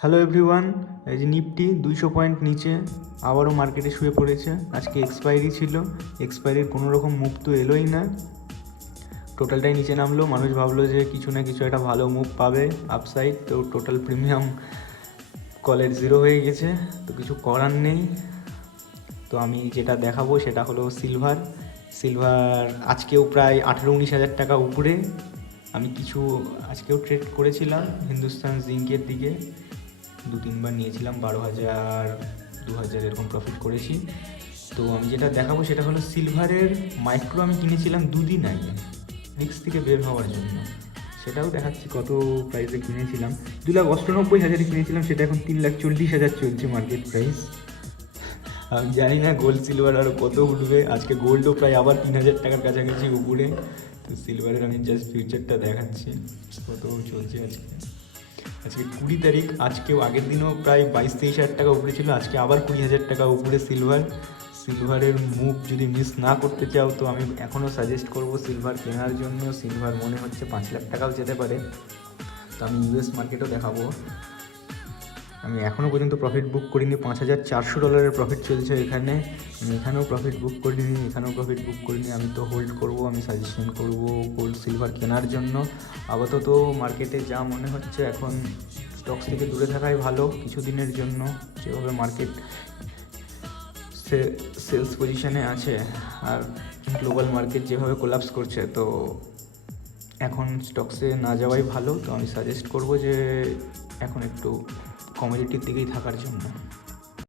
Hello everyone, এই যে Nifty 200 point নিচে আবারও মার্কেটে শুয়ে পড়েছে। আজকে এক্সপায়ারি ছিল, এক্সপায়ারির কোনো রকম মুভ তো এলোই না, টোটালটাই নিচে নামলো। মানুষ ভাবলো যে কিছু না কিছু একটা ভালো মুভ পাবে আপসাইড, তো টোটাল প্রিমিয়াম কলের জিরো হয়ে গেছে। তো কিছু করার নেই। তো আমি যেটা দেখাবো সেটা হলো সিলভার। সিলভার আজকেও প্রায় 18-19 হাজার টাকা উপরে। আমি কিছু আজকেও ট্রেড করেছিলাম হিন্দুস্তান জিঙ্কের দিকে, 2-3 বার নিয়েছিলাম 12,000 2,000 এরকম প্রফিট করেছি। তো আমি যেটা দেখাবো সেটা হলো সিলভারের মাইক্রো। আমি কিনেছিলাম 2 দিন আগে রিক্স থেকে বের হওয়ার জন্য, সেটাও দেখাচ্ছি কত প্রাইসে কিনেছিলাম। 2,98,000 কিনেছিলাম, সেটা এখন 3,40,000 চলছে মার্কেট প্রাইস। আমি জানি না গোল্ড সিলভার আরও কত উঠবে। আজকে গোল্ডও প্রায় আবার 3,000 টাকার কাছাকাছি উপরে। তো সিলভারের আমি জাস্ট ফিউচারটা দেখাচ্ছি কত চলছে আজকে। আজকে 20 তারিখ, আজকেও আগের দিনও প্রায় 22-23 হাজার টাকা উপরে ছিল, আজকে আবার 20,000 টাকা উপরে সিলভার। সিলভারের মুভ যদি মিস না করতে চাও তো আমি এখনও সাজেস্ট করব সিলভার কেনার জন্য। সিলভার মনে হচ্ছে 5 লাখ টাকাও যেতে পারে। তো আমি ইউএস মার্কেটও দেখাবো। আমি এখনও পর্যন্ত প্রফিট বুক করিনি, $5,400 প্রফিট চলছে এখানে। আমি এখানেও প্রফিট বুক করিনি, এখানেও প্রফিট বুক করিনি। আমি তো হোল্ড করব, আমি সাজেশন করব গোল্ড সিলভার কেনার জন্য। আপাতত মার্কেটে যা মনে হচ্ছে এখন স্টকস থেকে দূরে থাকাই ভালো কিছুদিনের জন্য। যেভাবে মার্কেট সেলস পজিশনে আছে আর গ্লোবাল মার্কেট যেভাবে কোলাপস করছে, তো এখন স্টকসে না যাওয়াই ভালো। তো আমি সাজেস্ট করব যে এখন একটু কমোডিটির দিকেই থাকার জন্য।